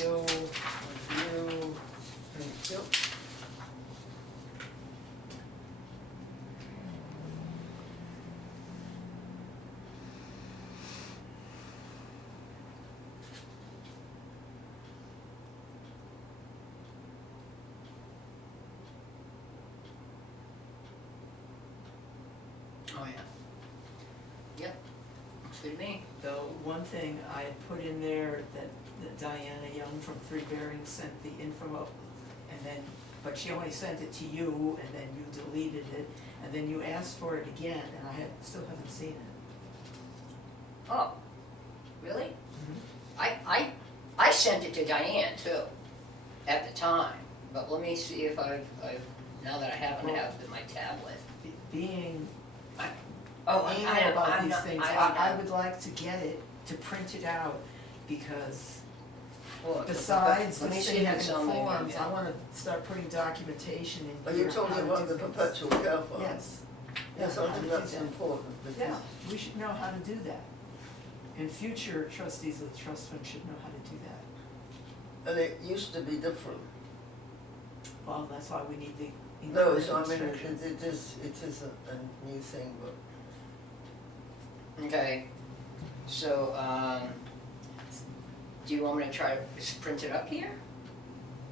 you, one for you. Thank you. Oh, yeah. Yep, looks good to me. Though, one thing I had put in there that Diana Young from Three Bearings sent the info, and then, but she only sent it to you, and then you deleted it, and then you asked for it again, and still haven't seen it. Oh, really? Mm-hmm. I sent it to Diane too, at the time, but let me see if I've, now that I happen to have it in my tablet. Being Oh, anal about I'm these not, things, I would like to get it, to print it out, because well, besides let the me see thing if having it's on my forms, I email. wanna start putting documentation in Are here. you talking how to about do the things. perpetual care fund? Yes. Yes, Yeah, I how to think do that's that. important, because Yeah, we should know how to do that. And future trustees of the trust fund should know how to do that. and it used to be different. Well, that's why we need the No, included so I mean, instructions. it is a new thing, but Okay, so, do you want me to try to just print it up here?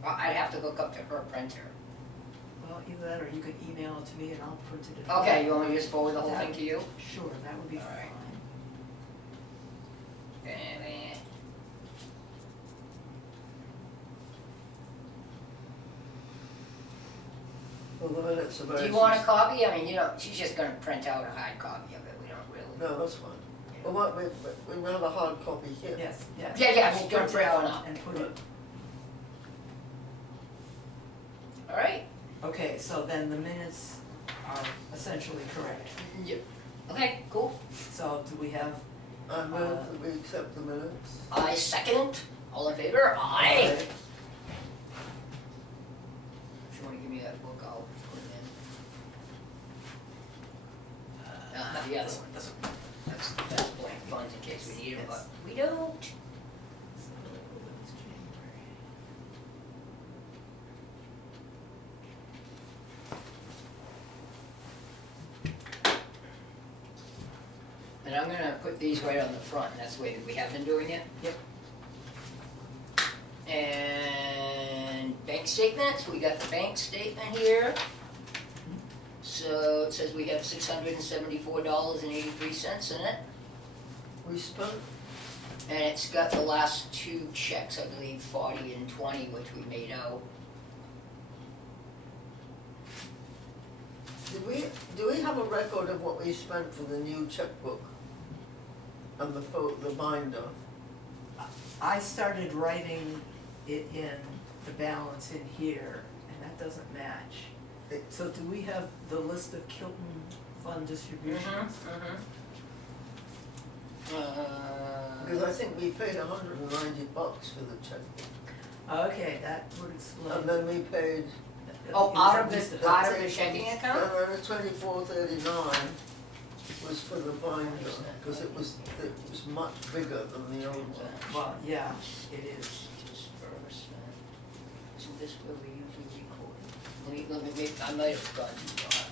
I'd have to hook up to her printer. Well, either that or you can email it to me and I'll print it at home. Okay, you want me to just forward the whole thing to you? Sure, that would be All right. fine. well, the minutes are very. Do you want a copy? I mean, you know, she's just gonna print out a hard copy of it, we don't really. No, that's fine. Well, what, we have a hard copy here. Yes, yes. Yeah, We'll she's gonna print it one out up. and put it. Alright? Okay, so then the minutes are essentially correct. Yep. Okay, cool. So do we have? I move that we accept the minutes. I second. All in favor? Aye. If you wanna give me that book, I'll put it in. Yeah, this one. That's blank funds in case we need them, but we don't. So it's January. And I'm gonna put these right on the front, and that's the way that we have been doing it. Yep. And bank statements, we got the bank statement here. So it says we have $674.83 in it, We spent, and it's got the last two checks, I believe, 40 and 20, which we made out. do we have a record of what we spent for the new checkbook? And the binder? I started writing it in, the balance in here, and that doesn't match. So do we have the list of Kilton fund distributions? Because I think we paid $190 for the checkbook. Okay, that would explain. And then we paid, Oh, It was out of a list the, out of the checking account? and then $24.39 was for the binder, because it was much bigger than the old one. Well, yeah, it is. Disbursement. Isn't this where we usually record? Let me, I might have gone too far.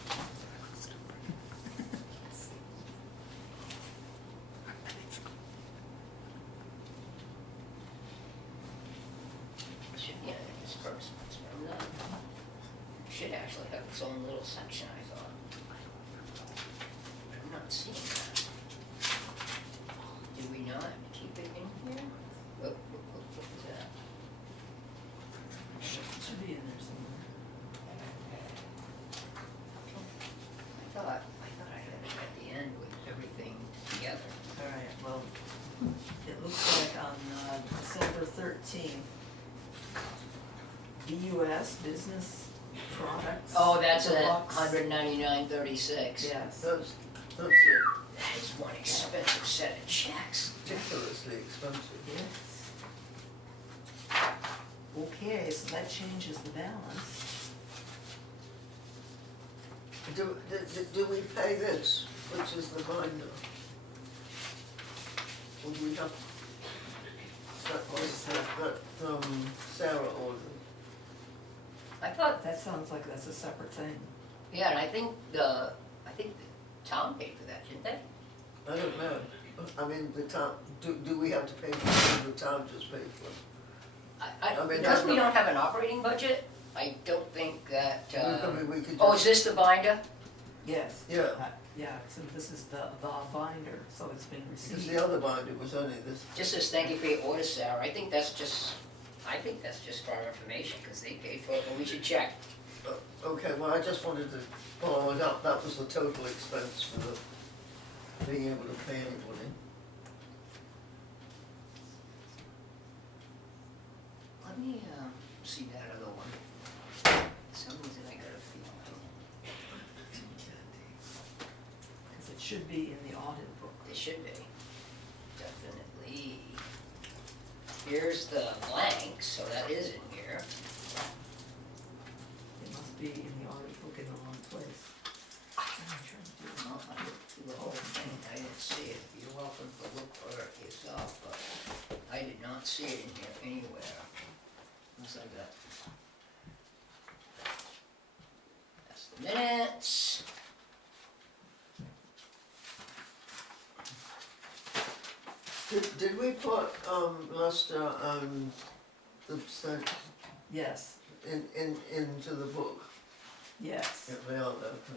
Should, yeah, disbursements, remember that? Should actually have its own little section, I thought. But I'm not seeing that. Did we not keep it in here? What was that? It should be in there somewhere. I thought I had it at the end with everything together. All right, well, it looks like on December 13th, BUS, Business Products. Oh, that's at Deluxe. $199.36. Yes. That's That is one expensive set of checks. ridiculously expensive. Yes. Okay, so that changes the balance. Do we pay this, which is the binder? Or do we have, that Sarah ordered. I thought, That sounds like that's a separate thing. yeah, and I think the town paid for that, didn't they? I don't know. I mean, the town, do we have to pay for it, or the town just paid for it? I mean, Because we I- don't have an operating budget, I don't think that, I mean, we could oh, just- is this the binder? Yes. Yeah. Yeah, so this is the binder, so it's been Because received. the other binder was only this. Just says thank you for your order, Sarah, I think that's just for our information, because they paid for it, but we should check. Okay, well, I just wanted to follow it up, that was the total expense for the, being able to pay anybody. Let me, see that other one. For some reason I got a feeling, Because it should be in the audit book. it should be, definitely. Here's the blank, so that is in here. It must be in the audit book in the wrong place. I'm trying to do it. Well, I looked through the whole thing, I didn't see it, you're welcome to look for it yourself, but I did not see it in here anywhere. Looks like that. That's the minutes. Did we put, Lester and the percent Yes, into the book? yes, If they are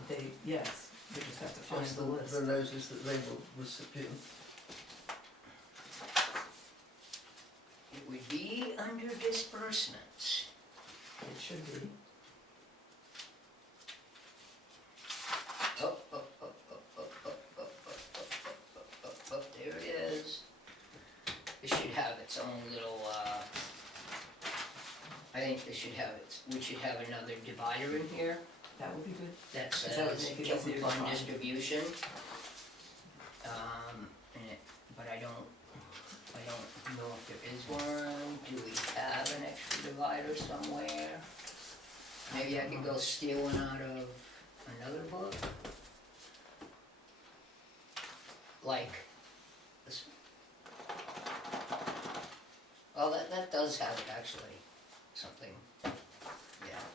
there. yes, we just have to find Just the list. the notice that they will recipient. It would be under disbursements. It should be. Up, there it is. This should have its own little, I think this should have we should have another divider in here That would be good. that that would says make it general easier to fund find. distribution. But I don't know if there is one. Do we have an extra divider somewhere? Maybe I could go steal one out of another book? Like this one. Well, that does have actually something, yeah.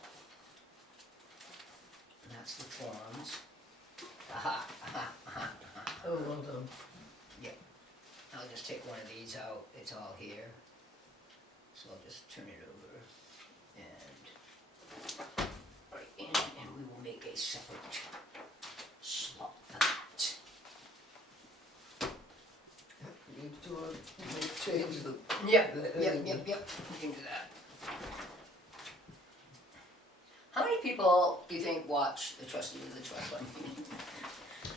And that's the forms. Aha, aha, aha, aha. Oh, well done. I'll just take one of these out, it's all here. So I'll just turn it over and right in, and we will make a separate slot for that. You do change the. Yep, we can do that. How many people do you think watch the Trustees of the Trust Fund meeting?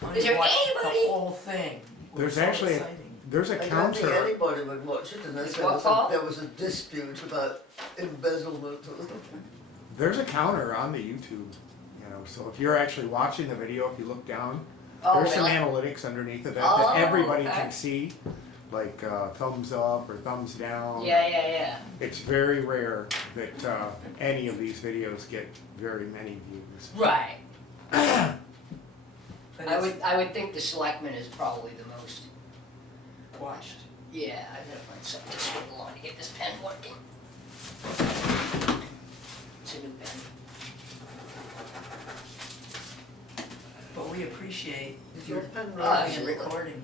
Why Is don't you there watch anybody- The whole thing. There's It's so actually- exciting. There's a I don't think counter, anybody would watch it unless Is there what, was Paul? there was a dispute about embezzlement. there's a counter on the YouTube, so if you're actually watching the video, if you look down, Oh, there's some really? analytics underneath of that Oh, that everybody okay. can see, like thumbs up or thumbs down. Yeah. It's very rare that any of these videos get very many views. Right. But I would think the selectmen is probably the most. it's watched. Yeah, I gotta find something to scribble on to get this pen working. It's a new pen. But we appreciate Is your your pen Oh, writing and absolutely. recording.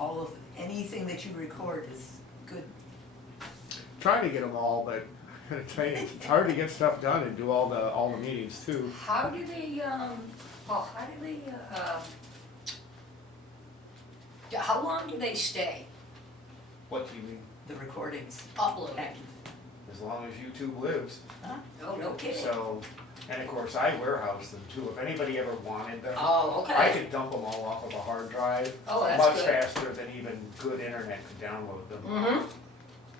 All of, anything that you record is good. Trying to get them all, but I tell you, it's hard to get stuff done and do all the meetings too. How do they, Paul, how do they, how long do they stay What do you mean? The recordings. uploaded? Active. As long as YouTube lives. Huh? Oh, no kidding. So, and of course I warehouse them too. If anybody ever wanted them, Oh, I okay. could dump them all off of a hard drive. Oh, that's Much good. faster than even good internet could download them.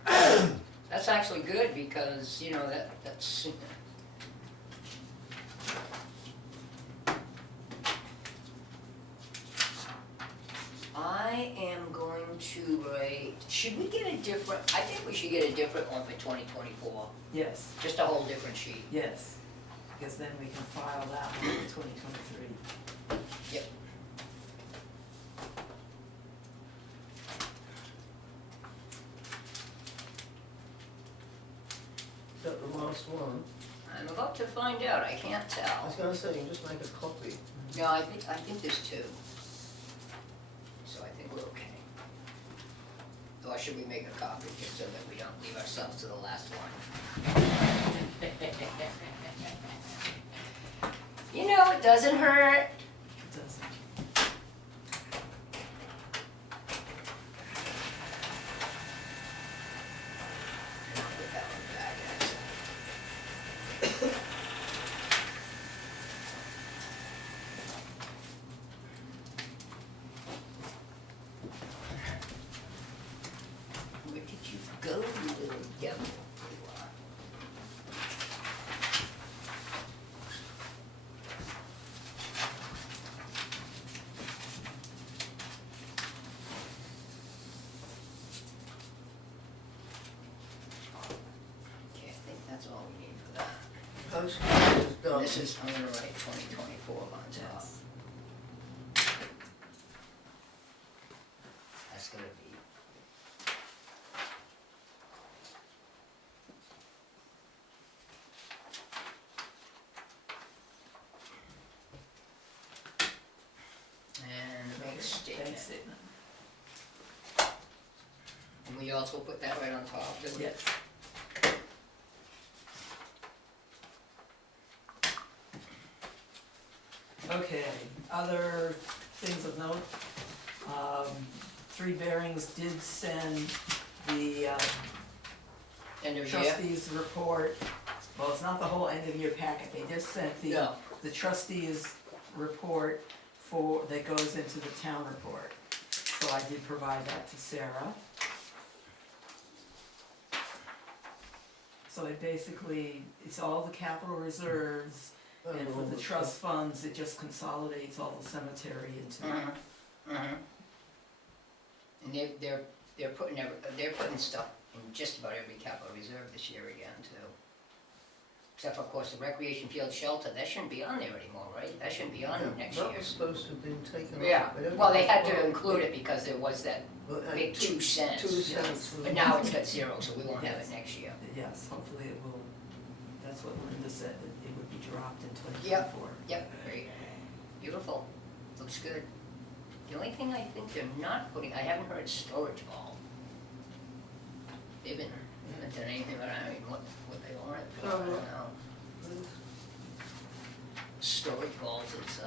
Mm-hmm. That's actually good because, that's. I am going to write, should we get a different, I think we should get a different one for 2024, Yes, just a whole different sheet. yes, because then we can file that one for 2023. Yep. last one. I'm about to find out, I can't I tell. was gonna say, you can just make a copy. No, I think there's two. So I think we're okay. Or should we make a copy just so that we don't leave ourselves to the last one? You know, it doesn't hurt. It doesn't. And I'll put that one back, actually. Where did you go, you little devil? You are. Okay, I think that's all we need for that. Postage is done. This is, I'm gonna write 2024 on top. Yes. That's gonna be. And the bank statement. Bank statement. And we also put that right on top, didn't we? Yes. Okay, other things of note, Three Bearings did send the End of year? trustees report. Well, it's not the whole end of year packet, they just sent No. the trustees report that goes into the town report. So I did provide that to Sarah. So it basically, it's all the capital reserves, and for all the the trust funds, it just consolidates all the cemetery into. And they're putting stuff in just about every capital reserve this year again too. Except for, of course, the recreation field shelter, that shouldn't be on there anymore, right? That shouldn't be on next That year. was supposed to have been taken off. Yeah, They don't- well, they had to include it because there was that But, big 2 cents. 2 cents. for But the- now it's got 0, so we won't have Yes. it next year. Yes, hopefully it will, that's what Linda said, that it would be dropped in twenty Yep. twenty-four. Yep, great, beautiful, looks good. The only thing I think they're not putting, I haven't heard storage vault. They haven't done anything, but I mean, what they want it for, I don't know. Storage vault is,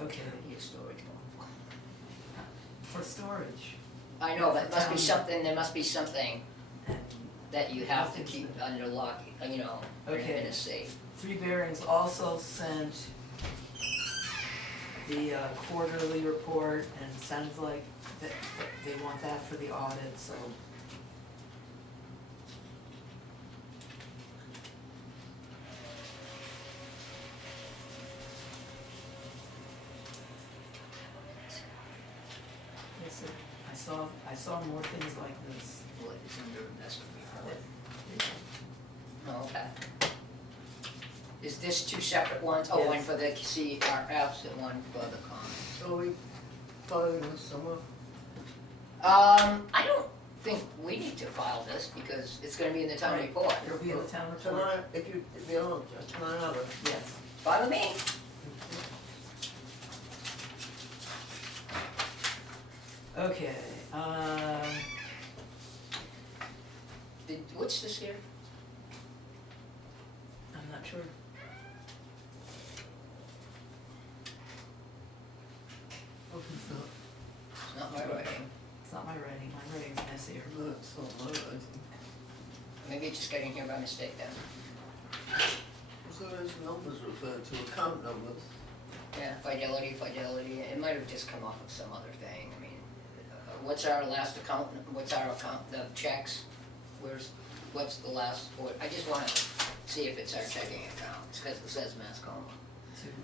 Okay, need a storage vault. for storage, I know, but Town. there must be something and that you have to Nothing's keep there. under lock, you know, Okay. in a safe. Three Bearings also sent the quarterly report, and it sounds like that they want that for the audit, so. Yes, sir. I saw more things like this. What is under investment report? that- Oh, okay. Is this 2 separate ones? Oh, one Yes. for the CRFs and one for the commons. So we filing this summer? I don't think we need to file this because it's gonna be in the town Right. report. It'll be in the town Can report. I, if you aren't, can I have it? Yes. Follow me. Okay, What's this here? I'm not sure. What is that? It's not my writing. It's not my writing, my writing's messier. No, it's not my writing. Maybe it just got in here by mistake then. So those numbers referred to account numbers. Yeah, fidelity, it might have just come off of some other thing, I mean, what's our last account, the checks? What's the last four, I just wanna see if it's our checking account, it's cause it says Mascoma.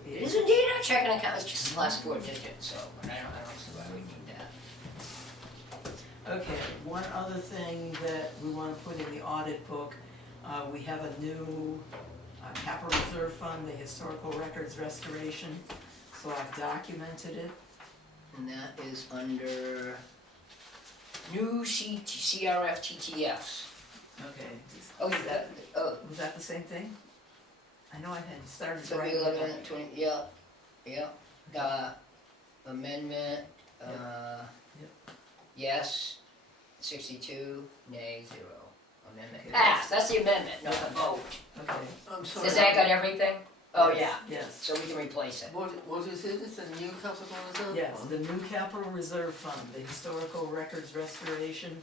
It is indeed our checking account, it's just the last 4 digits, so, but I don't see why we need that. Okay, one other thing that we wanna put in the audit book, we have a new capital reserve fund, the historical records restoration, so I've documented it. And that is under, New CRF TTFs. Okay. Oh, you got, Was that the same thing? I know I had started so writing we it looking up. at 20, yeah, amendment, yes, 62, nay, 0. Amendment Okay. passed, that's the amendment, not the vote. Okay, I'm sorry. Has that got everything? Oh, yeah, yes. so we can replace it. What is it? It's a new capital reserve Yes, fund? the new capital reserve fund, the historical records restoration.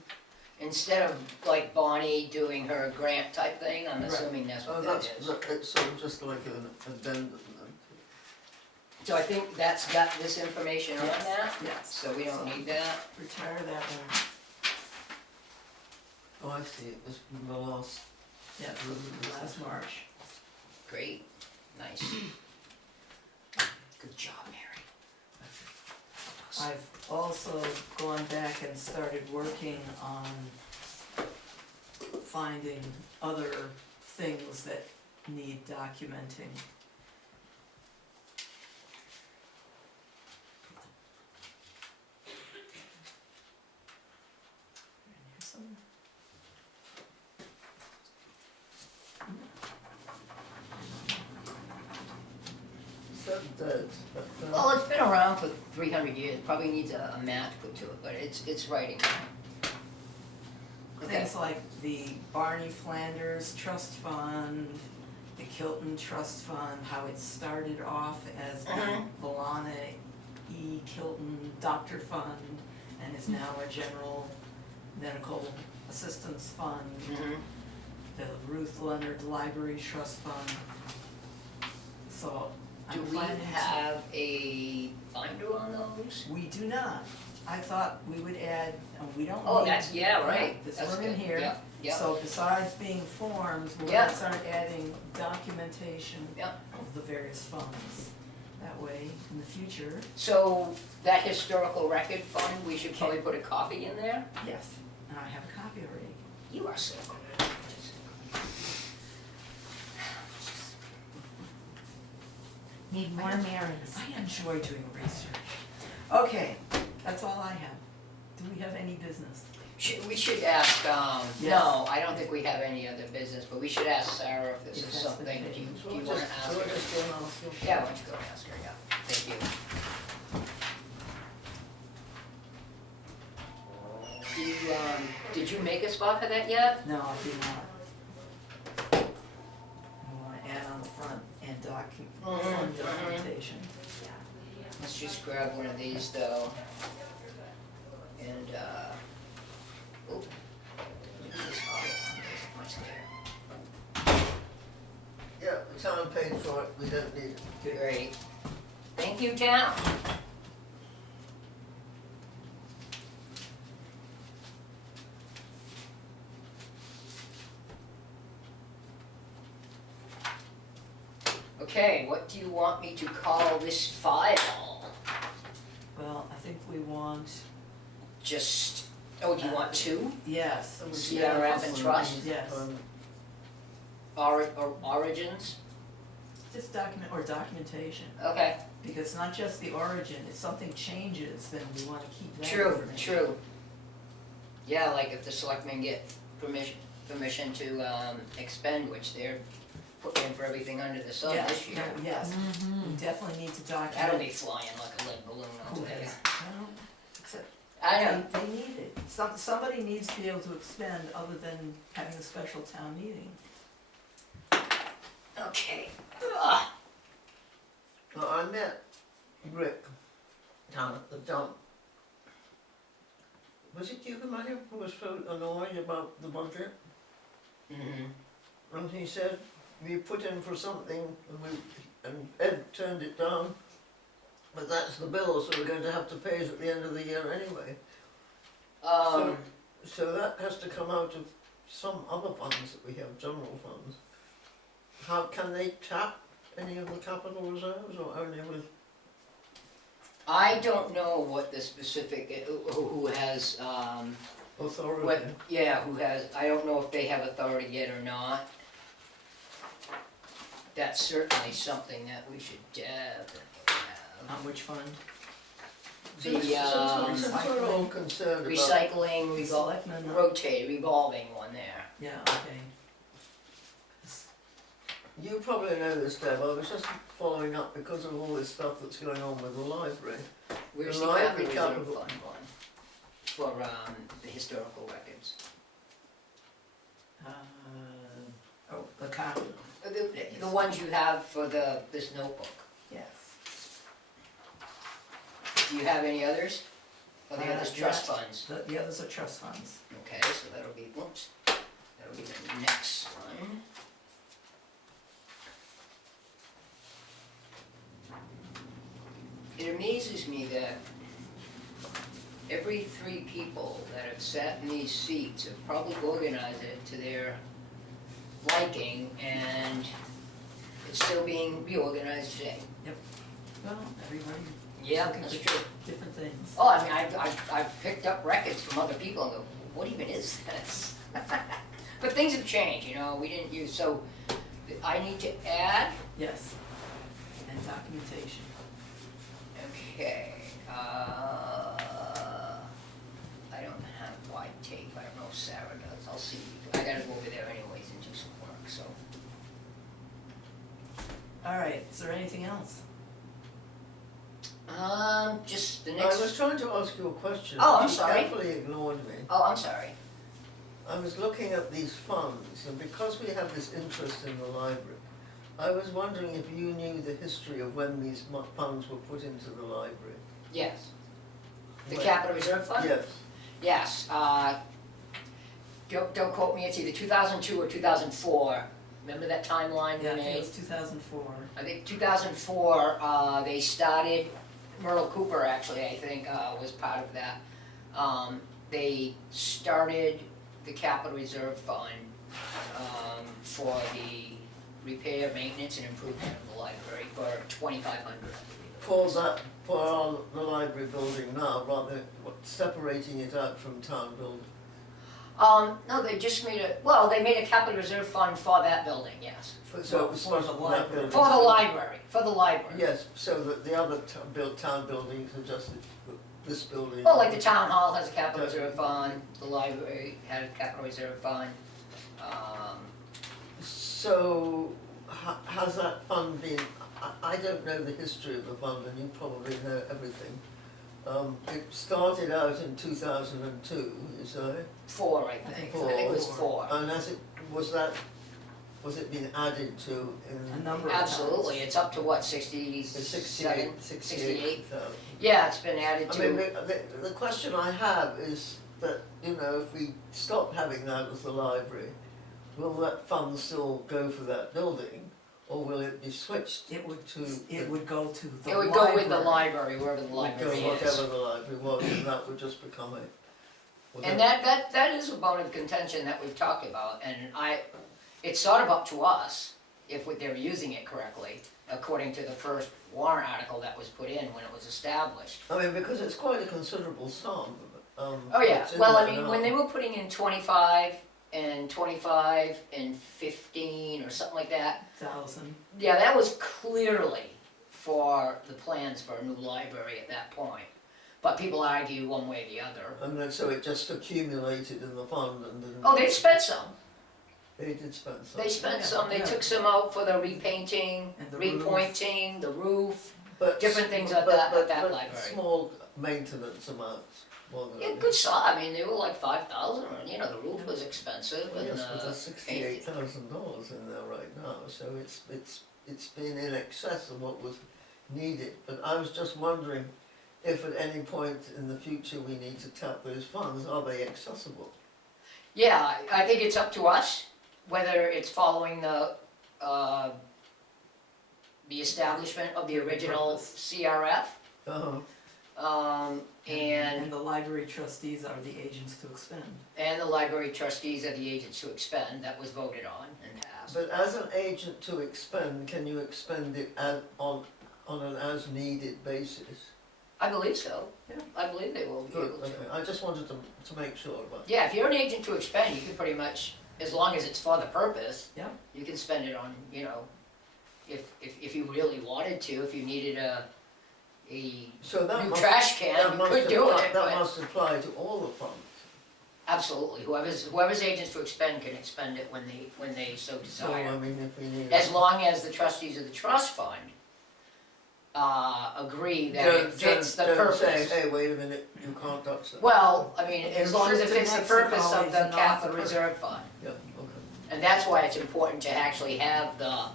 Instead of like Bonnie doing her grant type thing, I'm Right. assuming that's Oh, what that that's, is. it's sort of just like an addendum then. So I think that's got this information on Yes, that, yes. so we don't need that. Retire that one. Oh, I see, it was from the last. Yeah, last March. Great, nice. Good job, Mary. I've also gone back and started working on finding other things that need documenting. Here's some. Said that, but, Well, it's been around for 300 years, probably needs a map put to it, but it's writing. Okay, Things like the Barney Flanders Trust Fund, the Kilton Trust Fund, how it started off as the Valana E. Kilton Doctor Fund and is now a general medical assistance fund, mhm. the Ruth Leonard Library Trust Fund. So Do I'm we planning to. have a binder on those? We do not. I thought we would add, we don't need. Oh, that's, yeah, right, There's that's room in good, here. yeah, yeah. So besides being forms, we're Yeah. gonna start adding documentation Yeah. of the various funds. That way, in the future, So that historical record fund, we should probably put a copy in there? yes, and I have a copy already. You are so cool. Need more Marys. I enjoy doing research. Okay, that's all I have. Do we have any business? We should ask, Yes. no, I don't think we have any other business, but we should ask Sarah if this If is that's the something, do you, case. do you wanna ask So we're her? just going to ask you. Yeah, why don't you go and ask her, yeah, thank you. Did you make a spot for that yet? No, I do not. I wanna add on the front and fund documentation. Let's just grab one of these though. And, oh. Much there. Yeah, the town paid for it, we don't need it. Great. Thank you, town. Okay, what do you want me to call this file? Well, I think we want, Just, oh, do you want two? yes, CRF and trust? Yes. Or origins? Just documentation, Okay, because it's not just the origin, if something changes, then we wanna keep that true, information. true. Yeah, like if the selectmen get permission to expend, which they're putting in for everything under the sun Yes, this year. no, yes, we definitely need to document. That'll be flying like a lead balloon all Who day. has, well, except I know, they need it. Somebody needs to be able to expend other than having a special town meeting. okay. Ugh. Well, I met Rick down at the dump. Was it you, Mario, who was so annoyed about the budget? Mhm. And he said, we put in for something and Ed turned it down, but that's the bill, so we're going to have to pay it at the end of the year anyway. So that has to come out of some other funds that we have, general funds. How, can they tap any of the capital reserves or only with, I don't know what the specific, who has, authority? what, yeah, who has, I don't know if they have authority yet or not. That's certainly something that we should definitely have. On which fund? Since we're all concerned about, recycling, Selectmen, revolving one there. yeah, okay. you probably know this, Deb, I was just following up because of all this stuff that's going on with the library. Where's The the library capital reserve capital- fund one? For, the historical records. Oh, the copy, The ones you have for this notebook. yes. Do you have any others? Or the others trust Yeah. funds? The others are trust funds. Okay, so that'll be, whoops, that'll be the next one. It amazes me that every 3 people that have sat in these seats have probably organized it to their liking, and it's still being reorganized today. Well, everybody Yeah, looking that's for true. different things. Oh, I mean, I've picked up records from other people and go, what even is this? But things have changed, you know, we didn't use, so I need to add, Yes. And documentation. okay, I don't have wide tape, I don't know if Sarah does, I'll see, I gotta go over there anyways and do some work, so. All right, is there anything else? Just the I next, was trying to ask you a question. Oh, I'm You sorry. carefully ignored me. oh, I'm sorry, I was looking at these funds, and because we have this interest in the library, I was wondering if you knew the history of when these funds were put into the library. yes. The When? capital reserve fund? Yes. Yes, don't quote me, it's either 2002 or 2004, remember that timeline we Yeah, I think it made? was 2004. I think 2004, they started, Myrtle Cooper actually, I think, was part of that. They started the capital reserve fund, for the repair, maintenance, and improvement of the library for $2,500, I believe. For the library building now, rather separating it out from town building. No, they just made they made a capital reserve fund for that building, yes. So it was For the supposed to be that library. building. For the library. Yes, so that the other town buildings are just this building. Well, like the town hall has a capital reserve fund, the library had a capital reserve fund. So, has that fund been, I don't know the history of the fund, and you probably know everything. It started out in 2002, you say? 4, I think. I think it was 4. And was it been added to A in? number of times. Absolutely, it's up to what, 67? 68,000. Yeah, it's been added I mean, to, the question I have is that, you know, if we stop having that as the library, will that fund still go for that building, or will it be switched It would, to? it would go to the library. it would go with the library, wherever the Go library is. whatever the library was, and that would just become a. And that is a bone of contention that we've talked about, and it's sort of up to us if they're using it correctly, according to the first warrant article that was put in when it was established. I mean, because it's quite a considerable sum. Oh yeah, that's in well, I there mean, now. when they were putting in 25 and 15 or something like that, 1,000. yeah, that was clearly for the plans for a new library at that point. But people argue one way or the other. And then, so it just accumulated in the fund and then. Oh, they've spent some. They did spend some. They spent Yeah, some, they yeah. took some out for the repainting, And the roof. repointing, the roof. But different things at but- that- but- at that but library. Small maintenance amounts, more than. Yeah, good size, I mean, they were like 5,000, or, you know, the roof was expensive and, Yes, but there's painting. $68,000 in there right now, so it's been in excess of what was needed. But I was just wondering if at any point in the future we need to tap those funds, are they accessible? Yeah, I think it's up to us, whether it's following the establishment of the original CRF, Uh-huh. and the library trustees are the agents to expend. the library trustees are the agents to expend, that was voted on and passed. But as an agent to expend, can you expend it on an as-needed basis? I believe so, Yeah. I believe they will be Good, able okay, to. I just wanted to make sure about. Yeah, if you're an agent to expend, you can pretty much, as long as it's for the purpose, Yeah. you can spend it on, you know, if you really wanted to, if you needed a So that new must, trash can, that you must could do apply, it, that but must apply to all the funds. absolutely, whoever's agents to expend can expend it when they so So, I desire. mean, if we need. As long as the trustees of the trust fund, agree that it fits the purpose. Don't say, hey, wait a minute, you can't touch that. Well, I mean, as long as it Trip to fits the Mexico purpose of is the not capital the pur- reserve fund. Yeah, okay. And that's why it's important to actually have the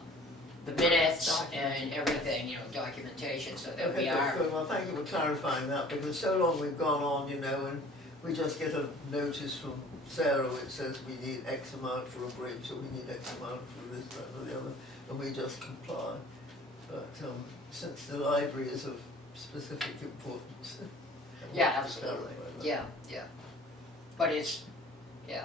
minutes Document. and everything, you know, documentation, so that Okay, we are. good, well, thank you for clarifying that, because so long we've gone on, you know, and we just get a notice from Sarah which says we need X amount for a bridge, or we need X amount for this, that, or the other, and we just comply. But, since the library is of specific importance. I Yeah, want to absolutely, clarify that. yeah. But it's, yeah,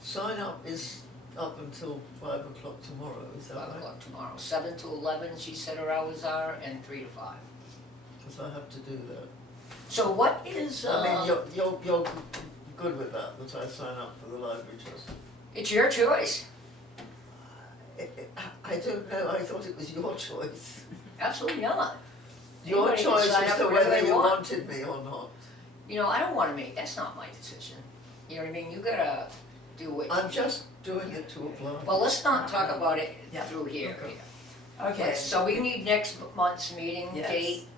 Sign up is up until 5 o'clock tomorrow, is that 5 right? o'clock tomorrow, 7 to 11, she said her hours are, and 3 to 5. Because I have to do that. So what is, I mean, you're good with that I sign up for the library trust? it's your choice, I don't know, I thought it was your choice. absolutely not. Your Anybody can choice sign as up to for whatever whether they you want. wanted me or not. You know, I don't wanna make, that's not my decision, you know what I mean, you gotta do what. I'm just doing it to apply. Well, let's not talk about it Yeah, through here. okay. Okay, So we need next month's meeting Yes. date.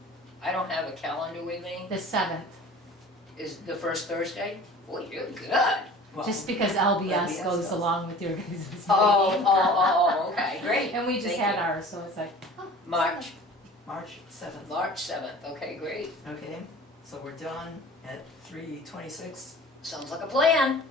I don't have a calendar with me. The 7th, Is the first Thursday? Boy, you're good. well, just because LBS LBS goes does. along with your guys' meeting. Oh, okay, great. And we just Thank had you. ours, so it's like, oh. March, March 7th. March 7th, okay, great. Okay, so we're done at 3:26. Sounds like a plan.